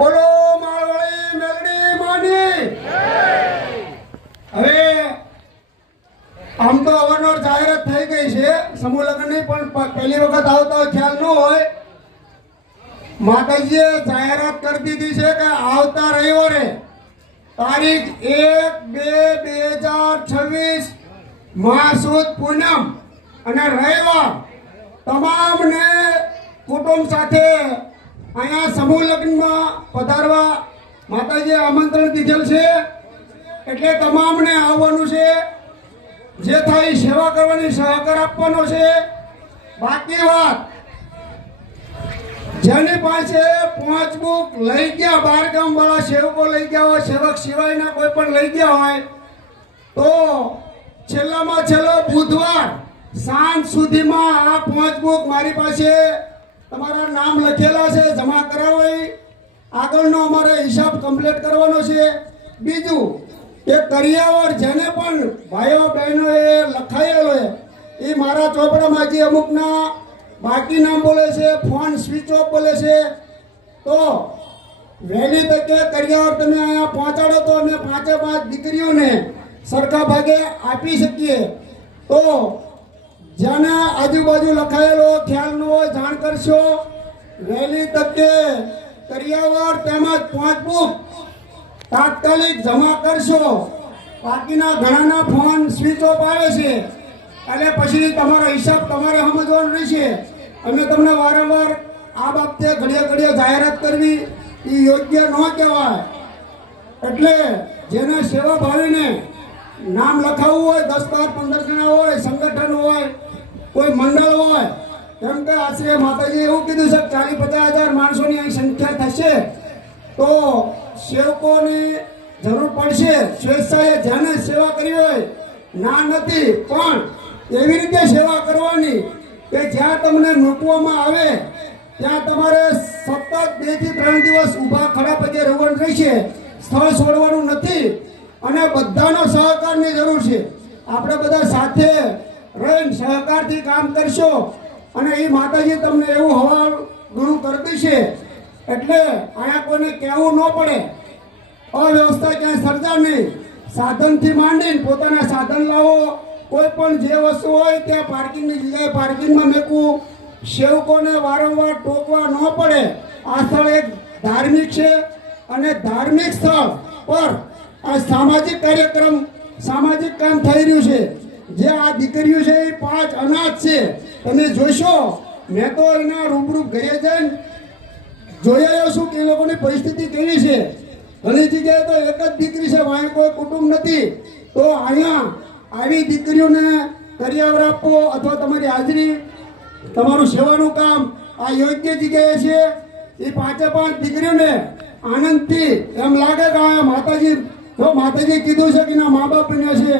બોલો માળવાળી મેલડી માની હવે આમ તો અવારનવાર જાહેરાત થઈ ગઈ છે સમૂહ લગ્નની, પણ પહેલી વખત આવતો ખ્યાલ ન હોય. માતાજીએ જાહેરાત કરી દીધી છે કે આવતા રવિવારે તારીખ 1-2-2026 મહાસુદ પૂનમ અને રવિવાર તમામને કુટુંબ સાથે અહીંયા સમૂહ લગ્નમાં પધારવા માતાજીએ આમંત્રણ દીધેલ છે. એટલે તમામને આવવાનું છે. જે થાય સેવા કરવાની સહકાર આપવાનો છે. બાકી વાત જેની પાસે પહોંચબુક લઈ ગયા, બાર ગામ વાળા સેવકો લઈ ગયા હોય, સેવક સિવાયના કોઈ પણ લઈ ગયા હોય તો છેલ્લામાં છેલ્લો બુધવાર સાંજ સુધીમાં આ પહોંચબુક મારી પાસે તમારા નામ લખેલા છે જમા કરાવી આગળનો અમારે હિસાબ કમ્પ્લીટ કરવાનો છે. બીજું કે કરિયાવર જેને પણ ભાઈઓ બહેનોએ લખાયેલો એ મારા ચોપડામાં જે અમુકના બાકી નામ બોલે છે, ફોન સ્વિચ ઓફ બોલે છે, તો વહેલી તકે કરિયાવર તમે અહીંયા પહોંચાડો તો અમે 5 દીકરીઓને સરખા ભાગે આપી શકીએ. તો જેને આજુબાજુ લખાયેલો ખ્યાલ ન હોય જાણ કરશો. વહેલી તકે કરિયાવર તેમજ પહોંચબુક તાત્કાલિક જમા કરશો. બાકીના ઘણાના ફોન સ્વિચ ઓફ આવે છે એટલે પછી તમારો હિસાબ તમારે સમજવાનો રહેશે. અમે તમને વારંવાર આ બાબતે ઘડિયા જાહેરાત કરવી એ યોગ્ય ન કહેવાય. એટલે જેને સેવા ભાવીને નામ લખાવવું હોય, 10-15 જણા હોય, સંગઠન હોય, કોઈ મંડળ હોય, કેમ કે આશરે માતાજી એવું કીધું છે 40-50 હજાર માણસોની અહીં સંખ્યા થશે તો સેવકોની જરૂર પડશે. સ્વેચ્છાએ જેને સેવા કરવી હોય ના નથી, પણ એવી રીતે સેવા કરવાની કે જ્યાં તમને મૂકવામાં આવે ત્યાં તમારે સતત 2 થી 3 દિવસ ઊભા ખડા પગે રહેવાનું રહેશે. સ્થળ છોડવાનું નથી અને બધાનો સહકારની જરૂર છે. આપણે બધા સાથે રહીને સહકારથી કામ કરશો અને એ માતાજી તમને એવું હવા ઘણું કરી દેશે. એટલે અહીંયા કોઈને કહેવું ન પડે, અવ્યવસ્થા ક્યાંય સર્જા નહીં. સાધનથી માંડીને પોતાના સાધન લાવો, કોઈ પણ જે વસ્તુ હોય ત્યાં પાર્કિંગની જગ્યાએ પાર્કિંગમાં મૂકવું. સેવકોને વારંવાર ટોકવા ન પડે. આ સ્થળ એક ધાર્મિક છે અને ધાર્મિક સ્થળ પર આ સામાજિક કાર્યક્રમ, સામાજિક કામ થઈ રહ્યું છે. જે આ દીકરીઓ છે એ 5 અનાથ છે. તમે જોશો, મેં તો એના રૂબરૂ ઘરે જઈને જોઈ આવ્યો છું કે એ લોકોની પરિસ્થિતિ કેવી છે. ઘણી જગ્યાએ તો એક જ દીકરી છે, વાંહે કોઈ કુટુંબ નથી. તો અહીંયા આવી દીકરીઓને કરિયાવર આપવો અથવા તમારી હાજરી, તમારું સેવાનું કામ આ યોગ્ય જગ્યાએ છે. એ 5 દીકરીઓને આનંદથી એમ લાગે કે આ માતાજી, જો માતાજી કીધું છે કે ના મા બાપ બન્યા છે,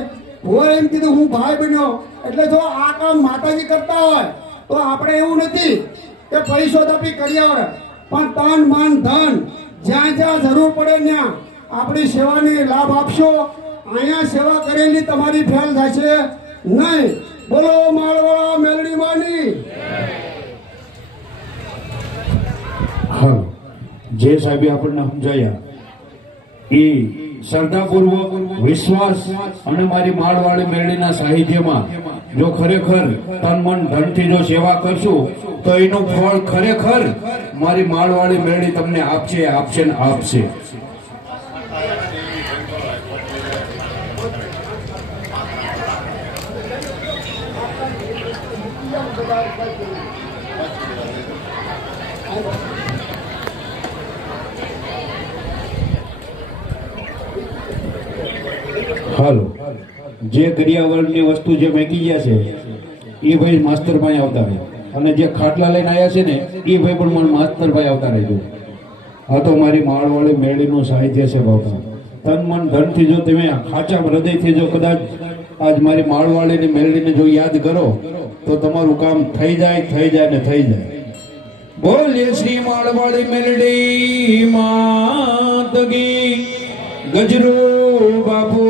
હું એમ કીધું હું ભાઈ બન્યો. એટલે જો આ કામ માતાજી કરતા હોય તો આપણે એવું નથી કે પૈસો આપી કરિયાવર, પણ તન મન ધન જ્યાં જ્યાં જરૂર પડે ત્યાં આપણી સેવાની લાભ આપશો. અહીંયા સેવા કરેલી તમારી ફેલ થશે નહીં. બોલો માળવાળા મેલડી માની. હા, જે સાહેબે આપણને સમજાયા એ શ્રદ્ધાપૂર્વક, વિશ્વાસ અને મારી માળવાળી મેળડીના સાહિત્યમાં જો ખરેખર તન મન ધનથી જો સેવા કરશું તો એનું ફળ ખરેખર મારી માળવાળી મેળડી તમને આપશે, આપશે ને આપશે. હાલો, જે કરિયાવરની વસ્તુ જે મેકી ગયા છે એ ભાઈ માસ્તરભાઈ આવતા રહે, અને જે ખાટલા લઈને આવ્યા છે ને એ ભાઈ પણ મને માસ્તરભાઈ આવતા રહેજો. આ તો મારી માળવાળી મેળીનું સાહિત્ય છે બાપા. તન મન ધનથી જો તમે સાચા હૃદયથી જો કદાચ આજ મારી માળવાળીની મેળડીને જો યાદ કરો તો તમારું કામ થઈ જાય, થઈ જાય ને થઈ જાય. બોલીએ શ્રી માળવાળી મેલડી માત કી, ગજરો બાપુ